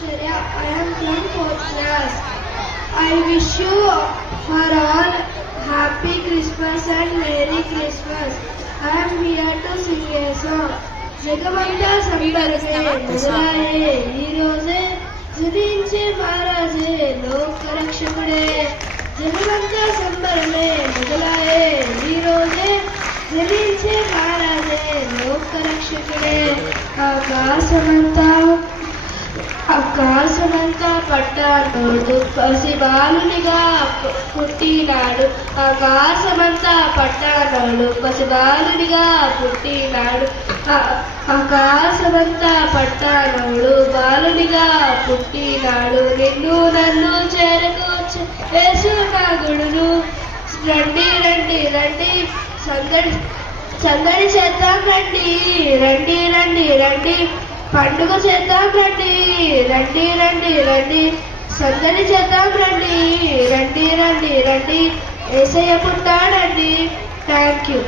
Aksharya. I am from 4th class. I wish you for all happy Christmas and Merry Christmas. I am here to sing a song. జగమంతా సంబరమే మొదలాయే ఈ రోజే జనించే మహారాజే లోక రక్షకుడే. జగమంతా సంబరమే మొదలాయే ఈ రోజే జనించే మహారాజే లోక రక్షకుడే. ఆకాశమంతా పట్టాడు పసిబాలునిగా పుట్టినాడు. ఆకాశమంతా పట్టాడు పసిబాలునిగా పుట్టినాడు. ఆకాశమంతా పట్టాడు బాలునిగా పుట్టినాడు. నిన్ను నన్ను చేరకూర్చు యేసునాగుడును. రండి రండి రండి సందడి సందడి చేద్దాం రండి. రండి రండి రండి పండుగ చేద్దాం రండి. రండి రండి రండి సందడి చేద్దాం రండి. రండి రండి రండి యేసయ్య పుట్టాడండి. Thank you.